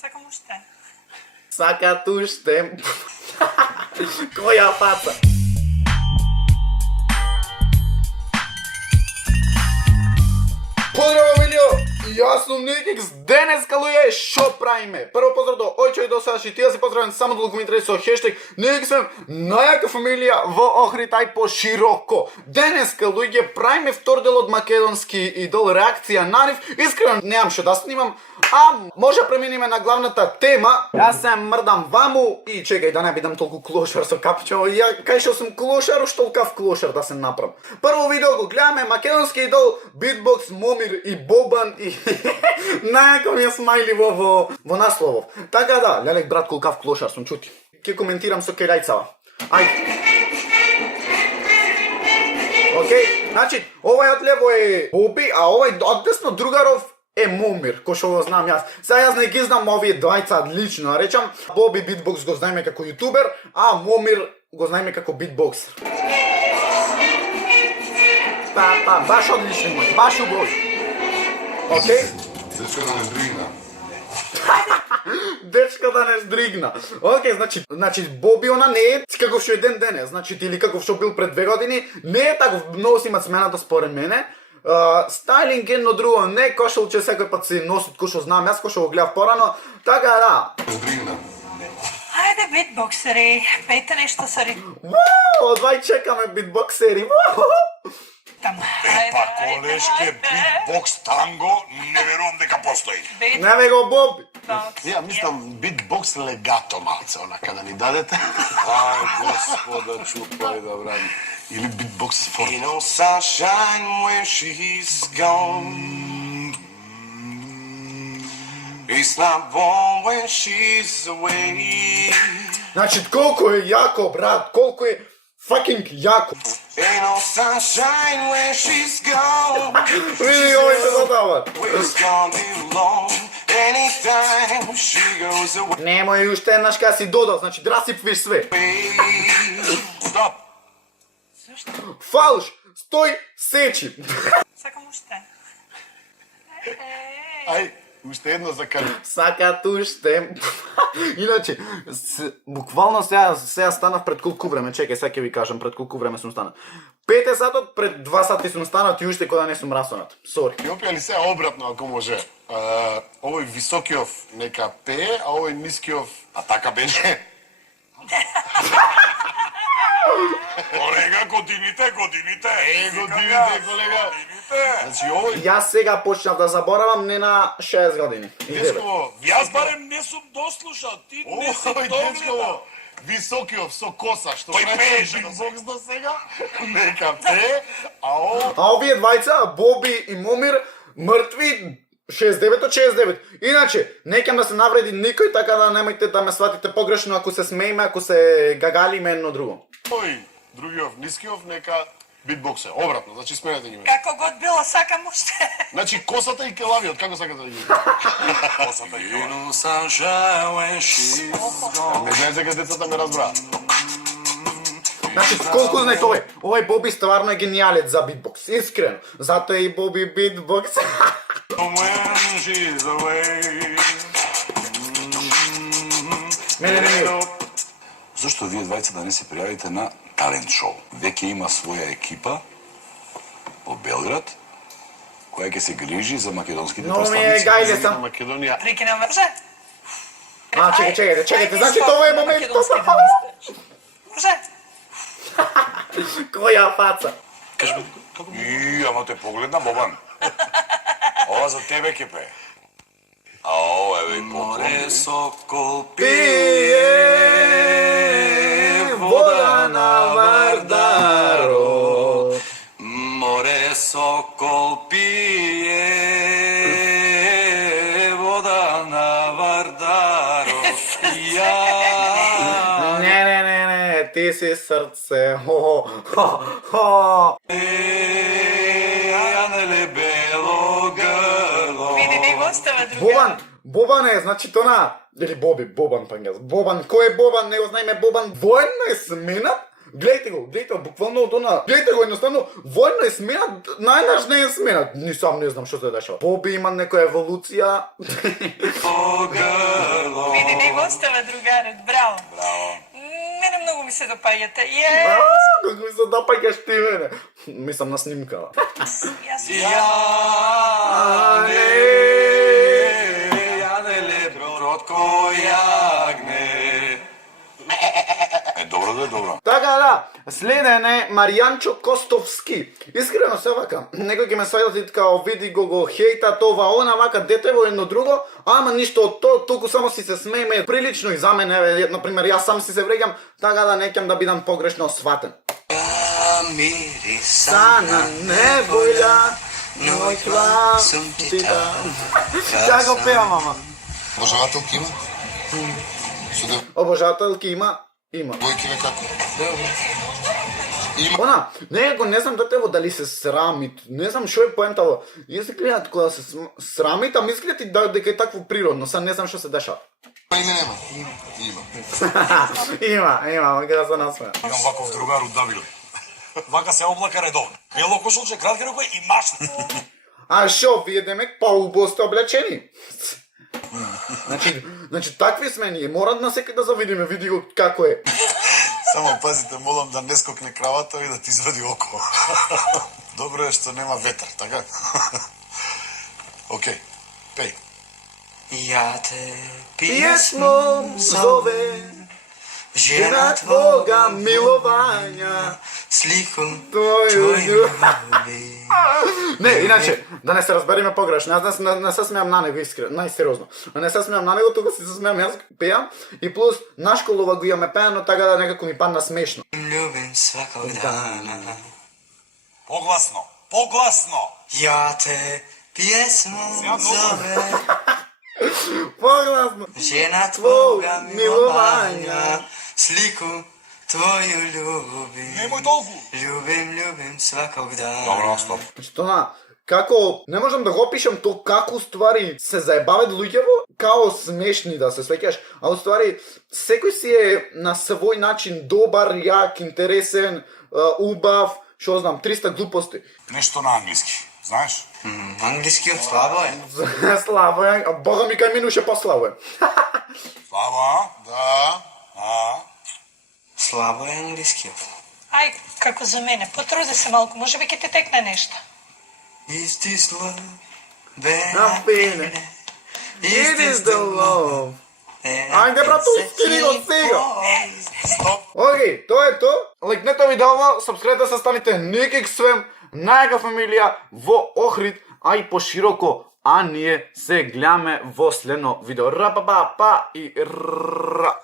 Сакам уште. Сакат уште. Која фаца? Поздрав, Емилио! Јас сум Никикс. Денеска, луѓе, шо правиме? Прво поздрав до Ојчо и до Саши. Тие се поздравен само да коментирате со хештег Никикс сме најака фамилија во Охритај по широко. Денеска, луѓе, правиме втор дел од македонски идол, реакција на нив. Искрено немам што да снимам, а може преминиме на главната тема. Јас се мрдам ваму и чекај да не бидам толку клошар со капчево. Ја кај што сум клошар, ушто толкав клошар да се направам. Прво видео го гледаме, македонски идол, битбокс, Момир и Бобан и најако ми е смајли во насловов. Така да, лелек брат, колкав клошар сум, чути. Ке коментирам со кајрајцава. Ајде. Океј, значи, овај од лево е Боби, а овај од десно другаров е Момир, кој што го знам јас. Сега јас не ги знам овие двајца лично, речам. Боби битбокс го знаеме како јутубер, а Момир го знаеме како битбоксер. Па, баш одлични мој, баш убави. Океј? Дечко да не здригна. Дечко да не здригна. Океј, значи Боби она не е како што е денес, значи или како што бил пред 2 години, не е тако, многу си имат смената според мене. Стайлинг едно друго, не кошелче секој пат си носит кој што знам јас, кој што го гледав порано, така да. Здригна. Ајде, битбоксери, пејте нешто со ритм. Одвај чекаме битбоксери. Па колешке битбокс танго, не верувам дека постои. Не бе го Боби. Ја мислам битбокс легато малце, онака да ни дадете. Ај, господа, чупај да брани. Или битбокс фор. You know sunshine when she's gone. It's not warm when she's away. Значи, колку е јако, брат, колку е fucking јако. Ain't no sunshine when she's gone. Види, овој се додават. It's gonna be long. Anytime she goes away. Немој уште еднаш кога си додал, значи драсипвиш све. Стоп. Зашто? Фалш, стој, сечи. Сакам уште. Ај, уште едно за кај. Сакат уште. Иначе, буквално сега станав пред колку време, чекај, сега ќе ви кажам пред колку време сум станал. 5 сатот, пред 2 сати сум станал и уште кога не сум расонат. Сори. Ќе опијали се обратно ако може. Овој високиов нека пее, а овој нискиов... А така беше? Колега, годините. Годините, Викам, колега. Годините. Значи овој Јас сега почнав да заборавам не на 6 години. И тебе. дечко, Јас барем не сум дослушал, ти не си овој догледал. дечко, високиов со коса што Тој прави пееше битбокс до сега, нека пее, а овој А овие двајца, Боби и Момир, мртви 69 од 69. Иначе, неќам да се навреди никој, така да немојте да ме сватите погрешно ако се смееме, ако се гагалиме едно друго. Тој другиот нискиот нека битбоксе. Обратно, значи сменете ги ме. Како год било, сакам уште. Значи косата и келавиот, како сакате да ги? Косата и You know sunshine when she's gone. Не знаеш дека децата ме разбраа. Значи, колку знаете овој? Овој Боби стварно е гениалец за битбокс, искрено. Затоа е и Боби битбокс. When she's away. Не. Зошто вие двајца да не се пријавите на талент шоу? Веќе има своја екипа во Белград која ќе се грижи за македонските Но ми е представници. гајле На сам. Македонија. Прикина може? А, чекајте, значи тоа е моментот. Може? Која фаца? И, ама те погледна, Бобан. Ова за тебе ќе пее. А ова е и поклон. Море сокол Пие вода на Вардарот. Море сокол пие вода на Вардарот. Ја Не, ти си срце. Хо. ја не бело грло. Види, не го остава друга. Бобан е, значи тона, или Боби, Бобан пангас. Бобан, кој е Бобан? Не го знаеме Бобан. Војно е сменат. Гледайте го, буквално од она. Гледайте го едноставно, војно е сменат, најнаш не е сменат. Ни сам не знам што се дешава. Боби има некоја еволуција. Остава другарят, браво. Браво. Мене много ми се допаѓате. Како ми се допаѓаш ти мене. Мислам на снимка. Јанеле, кротко јагне. Добро да е добро. Така да, следен е Маријанчо Костовски. Искрено се вака, некој ќе ме свајдат така, види го хејта това, она вака, дете во едно друго, ама ништо од тоа, толку само си се смееме, прилично и за мене, еве, например, јас сам си се вреќам, така да не ќам да бидам погрешно сватен. Сана неволја, ноќва сум ти там. Како пева, мама? Обожавателки има? Суде Обожателки има. војки некако. Она, некако не знам детево дали се срамит, не знам што е поентаво. Јас гледат кога се срамит, а мислите и дека е такво природно, сам не знам што се дешава. Па име нема. Има. Има, кога се насмеа. Имам ваков другар од Давиле. Вака се облака редовно. Бело кошулче, кратки рукави и машни. А шо, вие демек по-убаво сте облечени? Значи такви сме ние, морат на секој да завидиме, види го како е. Само пазите, молам да не скокне кравата и да ти извади око. Добро е што нема ветар, така? Океј, пеј. Ja te Пиесмо зове, жена твога миловања, sliku твоју ljubi. Не, иначе, да не се разбериме погрешно, јас не се смеам на него искрено, најсериозно. Не се смеам на него, тука си се смеам, јас пеам и плюс на школова го имаме пеано, така да некако ми падна смешно. Ljubim svakog dana. Погласно, погласно. Ja te pjesmom zove, Погласно. žena Tvog tvoga milovanja, milovanja, sliku tvoju ljubim. Немој толку. Ljubim svakog dana. Добро, стоп. Што на, како, не можам да го опишам то како ствари се заебават луѓево, као смешни да се свеќаш, а уствари секој си е на свој начин добар, јак, интересен, убав, што знам, 300 глупости. Нешто на англиски, знаеш? Англискиот слабо е. Слабо е, а бога ми кај минуше послабо е. Слава, Да. Слабо е англискиот. Ај, како за мене, потруди се малку, може би ќе те текне нешто. Is this love? Ben I'm feeling it. It is the love. Ајде, брато, скини го сега. Океј, тоа е тоа. Лайкнете видеото, сабскрибете се, станете Никик Свем, најака фамилија во Охрид, а и пошироко, а ние се гледаме во следно видео. Ра па па па и ра.